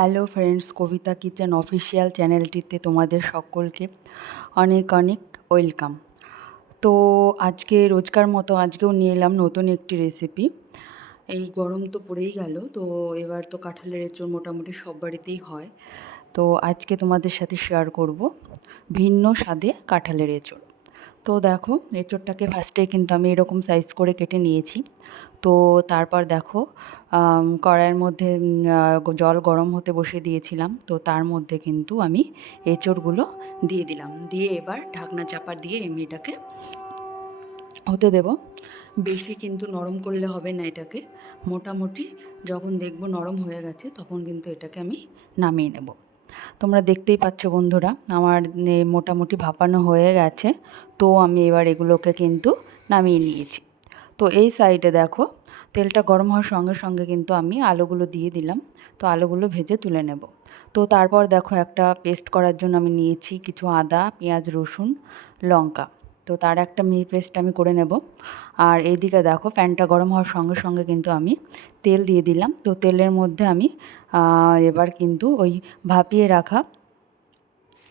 Hello friends, কবিতা kitchen official চ্যানেলটিতে তোমাদের সকলকে অনেক অনেক ওয়েলকাম। তো আজকে রোজকার মতো আজকেও নিয়ে এলাম নতুন একটি রেসিপি। এই গরম তো পড়েই গেল, তো এবার তো কাঁঠালের এঁচোড় মোটামুটি সব বাড়িতেই হয়। তো আজকে তোমাদের সাথে শেয়ার করব ভিন্ন স্বাদে কাঁঠালের এঁচোড়। তো দেখো, এঁচোড়টাকে ফার্স্টে কিন্তু আমি এরকম সাইজ করে কেটে নিয়েছি। তো তারপর দেখো, কড়াইয়ের মধ্যে জল গরম হতে বসিয়ে দিয়েছিলাম। তো তার মধ্যে কিন্তু আমি এঁচোড়গুলো দিয়ে দিলাম, দিয়ে এবার ঢাকনা চাপা দিয়ে আমি এটাকে হতে দেব। বেশি কিন্তু নরম করলে হবে না এটাকে, মোটামুটি যখন দেখব নরম হয়ে গেছে তখন কিন্তু এটাকে আমি নামিয়ে নেব। তোমরা দেখতেই পাচ্ছ বন্ধুরা, আমার মোটামুটি ভাপানো হয়ে গেছে। তো আমি এবার এগুলোকে কিন্তু নামিয়ে নিয়েছি। তো এই সাইডে দেখো, তেলটা গরম হওয়ার সঙ্গে সঙ্গে কিন্তু আমি আলুগুলো দিয়ে দিলাম। তো আলুগুলো ভেজে তুলে নেব। তো তারপর দেখো, একটা পেস্ট করার জন্য আমি নিয়েছি কিছু আদা, পেঁয়াজ, রসুন, লঙ্কা। তো তার একটা পেস্ট আমি করে নেব। আর এইদিকে দেখো, প্যানটা গরম হওয়ার সঙ্গে সঙ্গে কিন্তু আমি তেল দিয়ে দিলাম। তো তেলের মধ্যে আমি এবার কিন্তু ওই ভাপিয়ে রাখা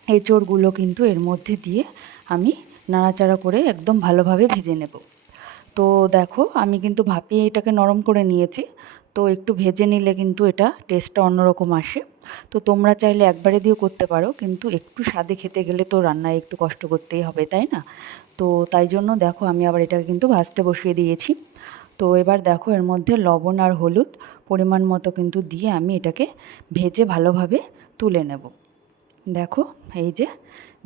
এঁচোড়গুলো কিন্তু এর মধ্যে দিয়ে আমি নাড়াচাড়া করে একদম ভালোভাবে ভেজে নেব। তো দেখো, আমি কিন্তু ভাপিয়ে এটাকে নরম করে নিয়েছি। তো একটু ভেজে নিলে কিন্তু এটা টেস্টটা অন্যরকম আসে। তো তোমরা চাইলে একবারে দিয়েও করতে পারো, কিন্তু একটু স্বাদে খেতে গেলে তো রান্নায় একটু কষ্ট করতেই হবে, তাই না? তো তাই জন্য দেখো, আমি আবার এটাকে কিন্তু ভাজতে বসিয়ে দিয়েছি। তো এবার দেখো, এর মধ্যে লবণ আর হলুদ পরিমাণ মতো কিন্তু দিয়ে আমি এটাকে ভেজে ভালোভাবে তুলে নেব। দেখো, এই যে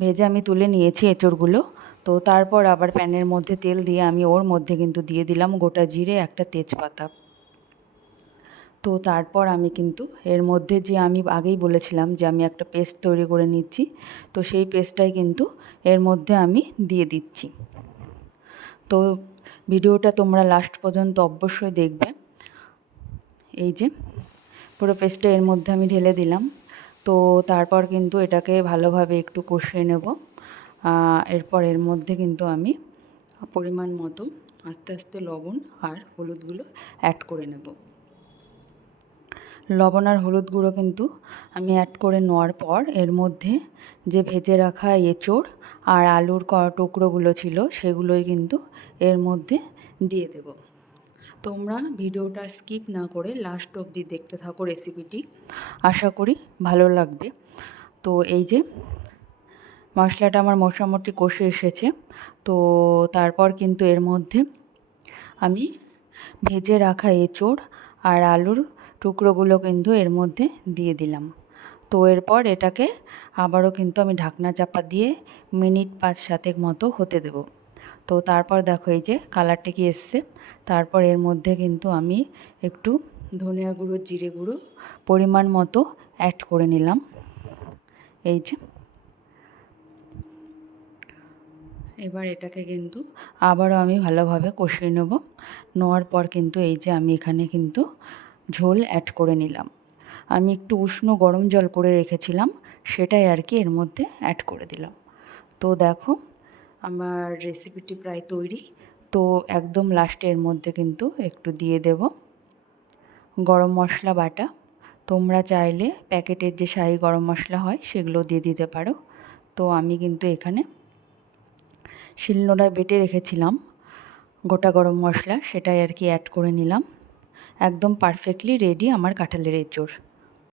ভেজে আমি তুলে নিয়েছি এঁচোড়গুলো। তো তারপর আবার প্যানের মধ্যে তেল দিয়ে আমি ওর মধ্যে কিন্তু দিয়ে দিলাম গোটা জিরে, একটা তেজপাতা। তো তারপর আমি কিন্তু এর মধ্যে যে আমি আগেই বলেছিলাম যে আমি একটা পেস্ট তৈরি করে নিচ্ছি, তো সেই পেস্টটাই কিন্তু এর মধ্যে আমি দিয়ে দিচ্ছি। তো ভিডিওটা তোমরা লাস্ট পর্যন্ত অবশ্যই দেখবে। এই যে পুরো পেস্টটা এর মধ্যে আমি ঢেলে দিলাম। তো তারপর কিন্তু এটাকে ভালোভাবে একটু কষিয়ে নেব। এরপর এর মধ্যে কিন্তু আমি পরিমাণ মতো আস্তে আস্তে লবণ আর হলুদগুলো অ্যাড করে নেব। লবণ আর হলুদ গুঁড়ো কিন্তু আমি অ্যাড করে নেওয়ার পর এর মধ্যে যে ভেজে রাখা এঁচোড় আর আলুর টুকরোগুলো ছিল সেগুলোই কিন্তু এর মধ্যে দিয়ে দেব। তোমরা ভিডিওটা স্কিপ না করে লাস্ট অবধি দেখতে থাকো রেসিপিটি, আশা করি ভালো লাগবে। তো এই যে মশলাটা আমার মোটামুটি কষে এসেছে। তো তারপর কিন্তু এর মধ্যে আমি ভেজে রাখা এঁচোড় আর আলুর টুকরোগুলো কিন্তু এর মধ্যে দিয়ে দিলাম। তো এরপর এটাকে আবারও কিন্তু আমি ঢাকনা চাপা দিয়ে মিনিট 5-7 মতো হতে দেব। তো তারপর দেখো, এই যে কালারটা কি এসছে। তারপর এর মধ্যে কিন্তু আমি একটু ধনিয়া গুঁড়ো, জিরে গুঁড়ো পরিমাণ মতো অ্যাড করে নিলাম। এই যে এবার এটাকে কিন্তু আবারও আমি ভালোভাবে কষিয়ে নেব। নেওয়ার পর কিন্তু এই যে আমি এখানে কিন্তু ঝোল অ্যাড করে নিলাম। আমি একটু উষ্ণ গরম জল করে রেখেছিলাম, সেটাই আর কি এর মধ্যে অ্যাড করে দিলাম। তো দেখো, আমার রেসিপিটি প্রায় তৈরি। তো একদম লাস্টে এর মধ্যে কিন্তু একটু দিয়ে দেব গরম মশলা বাটা। তোমরা চাইলে প্যাকেটের যে শাহি গরম মশলা হয় সেগুলো দিয়ে দিতে পারো। তো আমি কিন্তু এখানে শিলনোড়ায় বেটে রেখেছিলাম গোটা গরম মশলা, সেটাই আর কি অ্যাড করে নিলাম। একদম পারফেক্টলি রেডি আমার কাঁঠালের এঁচোড়।